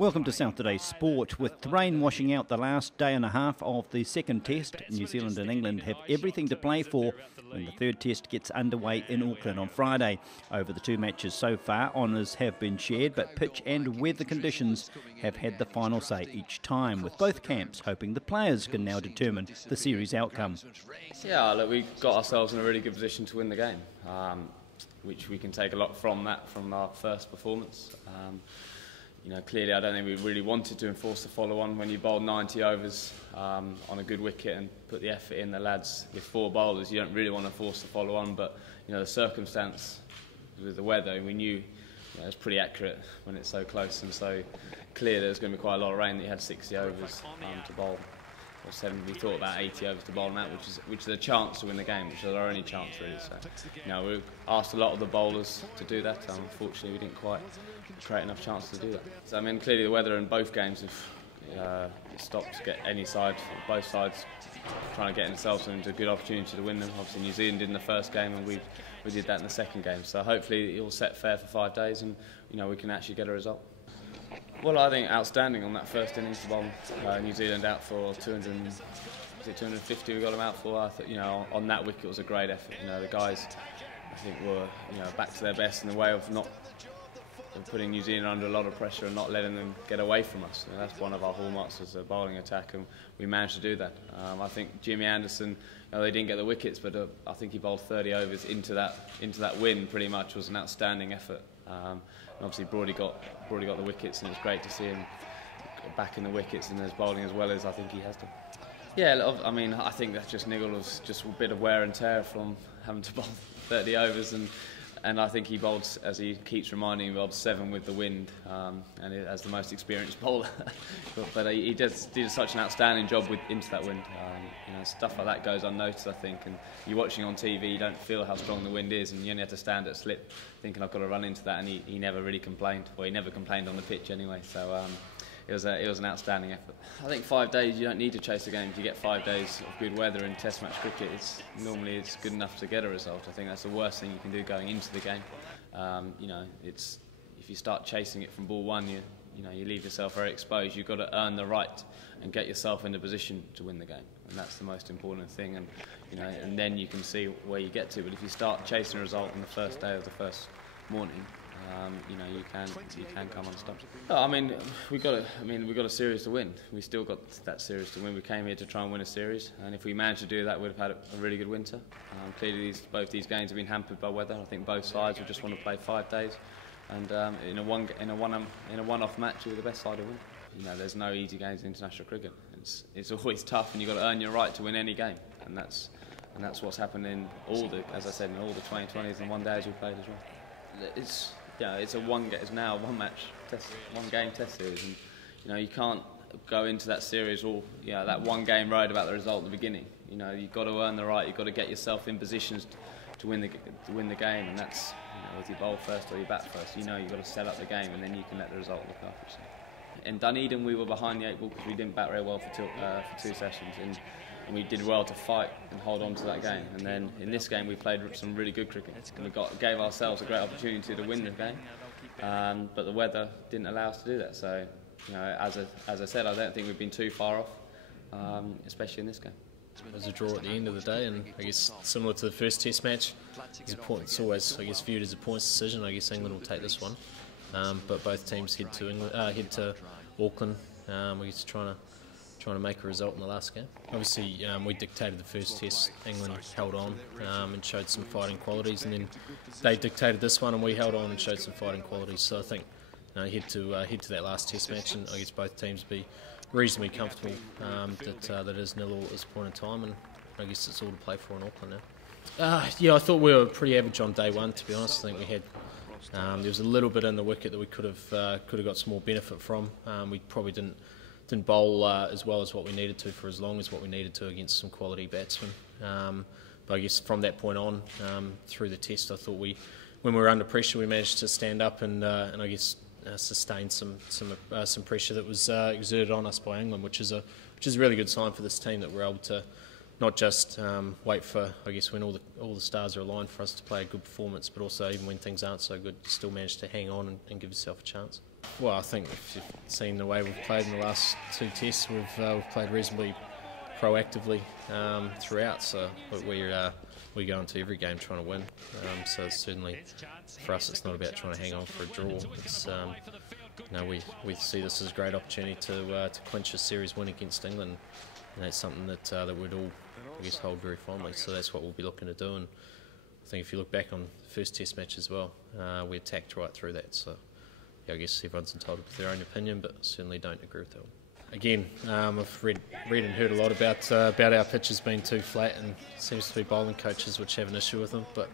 Welcome to South Today's Sport. With the rain washing out the last day and a half of the second test, New Zealand and England have everything to play for when the third test gets underway in Auckland on Friday. Over the two matches so far, honours have been shared, but pitch and weather conditions have had the final say each time, with both camps hoping the players can now determine the series outcome. Yeah, look, we got ourselves in a really good position to win the game, which we can take a lot from our first performance. Clearly I don't think we really wanted to enforce the follow-on when you bowl 90 overs on a good wicket and put the effort in. The lads with four bowlers, you don't really want to force the follow-on, but the circumstance with the weather, we knew it was pretty accurate when it's so close and so clear. There was going to be quite a lot of rain that you had 60 overs to bowl. Or 70, we thought about 80 overs to bowl now, which is a chance to win the game, which is our only chance really. So, we asked a lot of the bowlers to do that. Unfortunately, we didn't quite create enough chance to do that. So, clearly the weather in both games have stopped to get any side, both sides trying to get themselves into a good opportunity to win them. Obviously, New Zealand did in the first game, and we did that in the second game. So, hopefully, it will set fair for 5 days, and we can actually get a result. Well, I think outstanding on that first innings to bowl New Zealand out for 250 we got them out for. I thought, on that wicket it was a great effort. The guys, I think, were back to their best in the way of not putting New Zealand under a lot of pressure and not letting them get away from us. That's one of our hallmarks as a bowling attack, and we managed to do that. I think Jimmy Anderson, they didn't get the wickets, but I think he bowled 30 overs into that win. Pretty much was an outstanding effort. And obviously Brody got the wickets, and it was great to see him back in the wickets and his bowling as well as I think he has done. Yeah, I think that's just niggled of just a bit of wear and tear from having to bowl 30 overs, and I think he bowled, as he keeps reminding me, bowled 7 with the wind, and as the most experienced bowler. but he did such an outstanding job into that wind. Stuff like that goes unnoticed, I think, and you're watching on TV, you don't feel how strong the wind is, and you only have to stand at slip thinking I've got to run into that, and he never really complained. Well, he never complained on the pitch anyway, so it was an outstanding effort. I think 5 days, you don't need to chase the game. If you get 5 days of good weather in Test match cricket, normally it's good enough to get a result. I think that's the worst thing you can do going into the game. If you start chasing it from ball one, you leave yourself very exposed. You've got to earn the right and get yourself in a position to win the game, and that's the most important thing. And then you can see where you get to. But if you start chasing a result on the first day of the first morning, you can come unstopped. We've got a series to win. We still got that series to win. We came here to try and win a series, and if we managed to do that, we'd have had a really good winter. Clearly, both these games have been hampered by weather. I think both sides would just want to play 5 days, and in a one-off match, you're the best side to win. There's no easy games in international cricket. It's always tough, and you've got to earn your right to win any game, and that's what's happened in all the 2020s and one days we've played as well. It's now one match test, one game test series, and you can't go into that series or that one game worried about the result at the beginning. You've got to earn the right. You've got to get yourself in positions to win the game, and that's whether you bowl first or you bat first. You've got to set up the game, and then you can let the result look after yourself. In Dunedin, we were behind the 8 ball because we didn't bat very well for 2 sessions, and we did well to fight and hold on to that game. And then in this game, we played some really good cricket, and we gave ourselves a great opportunity to win the game. But the weather didn't allow us to do that. So, as I said, I don't think we've been too far off, especially in this game. It was a draw at the end of the day, and I guess similar to the first Test match, it's always viewed as a points decision. I guess England will take this one, but both teams head to Auckland. I guess trying to make a result in the last game. Obviously, we dictated the first Test. England held on and showed some fighting qualities, and then they dictated this one, and we held on and showed some fighting qualities. So I think head to that last Test match, and I guess both teams be reasonably comfortable that it is 0-0 at this point in time, and I guess it's all to play for in Auckland now. I thought we were pretty average on day one, to be honest. I think we had there was a little bit in the wicket that we could have got some more benefit from. We probably didn't bowl as well as what we needed to for as long as what we needed to against some quality batsmen. But I guess from that point on, through the Test, I thought when we were under pressure, we managed to stand up and I guess sustain some pressure that was exerted on us by England, which is a really good sign for this team, that we're able to not just wait for, I guess, when all the stars are aligned for us to play a good performance, but also even when things aren't so good, still manage to hang on and give yourself a chance. Well, I think if you've seen the way we've played in the last 2 tests, we've played reasonably proactively throughout. So we go into every game trying to win. So certainly for us, it's not about trying to hang on for a draw. It's we see this as a great opportunity to clinch a series win against England, and that's something that we'd all, I guess, hold very fondly. So that's what we'll be looking to do. And I think if you look back on the first Test match as well, we attacked right through that. So yeah, I guess everyone's entitled to their own opinion, but certainly don't agree with that one. Again, I've read and heard a lot about our pitches being too flat, and it seems to be bowling coaches which have an issue with them. But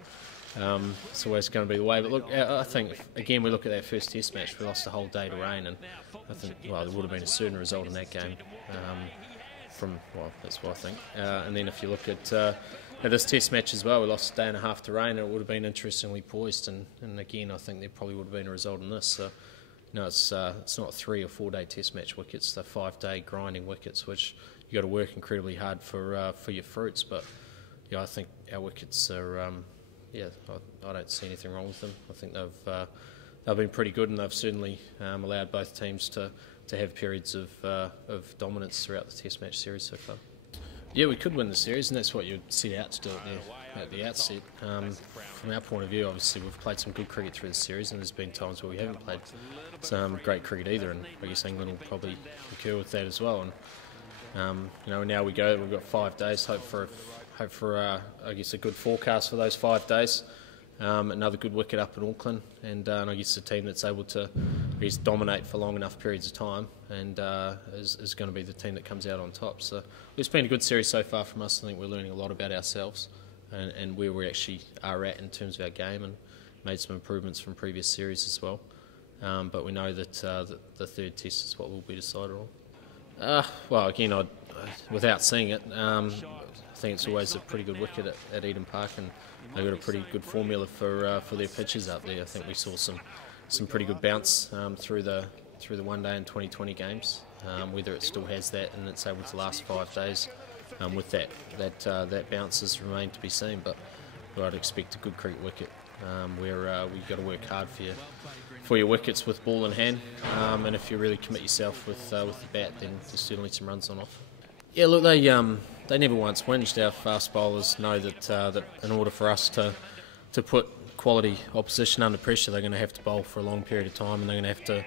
it's always going to be the way. But look, I think again we look at that first Test match. We lost a whole day to rain, and I think there would have been a certain result in that game. That's what I think. And then if you look at this Test match as well, we lost a day and a half to rain, and it would have been interestingly poised. And again, I think there probably would have been a result in this. So, it's not 3 or 4 day Test match wickets; they're 5 day grinding wickets, which you got to work incredibly hard for your fruits. But yeah, I think our wickets are. I don't see anything wrong with them. I think they've been pretty good, and they've certainly allowed both teams to have periods of dominance throughout the Test match series so far. Yeah, we could win the series, and that's what you'd set out to do at the outset. From our point of view, obviously we've played some good cricket through the series, and there's been times where we haven't played some great cricket either, and I guess England will probably concur with that as well. And now we've got 5 days. Hope for I guess a good forecast for those 5 days. Another good wicket up in Auckland, and I guess a team that's able to dominate for long enough periods of time, and is going to be the team that comes out on top. So it's been a good series so far from us. I think we're learning a lot about ourselves and where we actually are at in terms of our game, and made some improvements from previous series as well. But we know that the third test is what will be decided on. Well, again, without seeing it, I think it's always a pretty good wicket at Eden Park, and they've got a pretty good formula for their pitches up there. I think we saw some pretty good bounce through the one day and 2020 games. Whether it still has that and it's able to last 5 days with that bounce has remained to be seen. But I'd expect a good cricket wicket where we've got to work hard for your wickets with ball in hand, and if you really commit yourself with the bat, then there's certainly some runs on offer. Yeah, look, they never once whinged. Our fast bowlers know that in order for us to put quality opposition under pressure, they're going to have to bowl for a long period of time, and they're going to have to,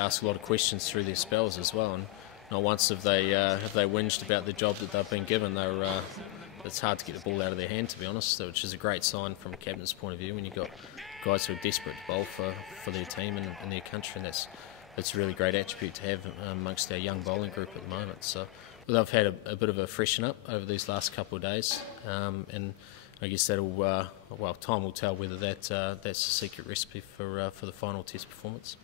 ask a lot of questions through their spells as well. And not once have they whinged about the job that they've been given. It's hard to get the ball out of their hand, to be honest, which is a great sign from a captain's point of view when you've got guys who are desperate to bowl for their team and their country, and that's a really great attribute to have amongst our young bowling group at the moment. So they've had a bit of a freshen up over these last couple of days, and I guess that'll time will tell whether that's a secret recipe for the final test performance.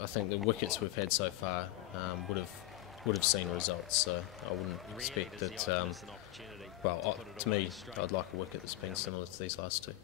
I think the wickets we've had so far would have seen results, so I wouldn't expect that. To me, I'd like a wicket that's been similar to these last two.